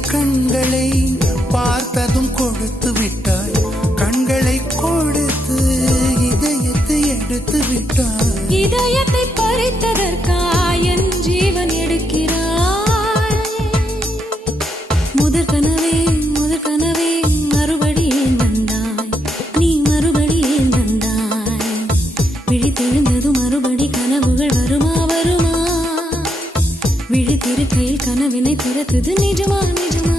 கண்களை பார்த்ததும் கொடுத்து விட்டாய். கண்களை கொடுத்து இதயத்தை எடுத்து விட்டாய். இதயத்தை பறித்ததற்காய் என் ஜீவன் எடுக்கிறாய். முதற் கனவே முதற் கனவே மறுபடியும் வந்தாய்? நீ மறுபடியும் வந்தாய்? விழித்தெழுந்ததும் மறுபடி கனவுகள் வருமா வருமா விழித்திருக்கையில் கனவினை துரத்துது நிஜமா நிஜமா.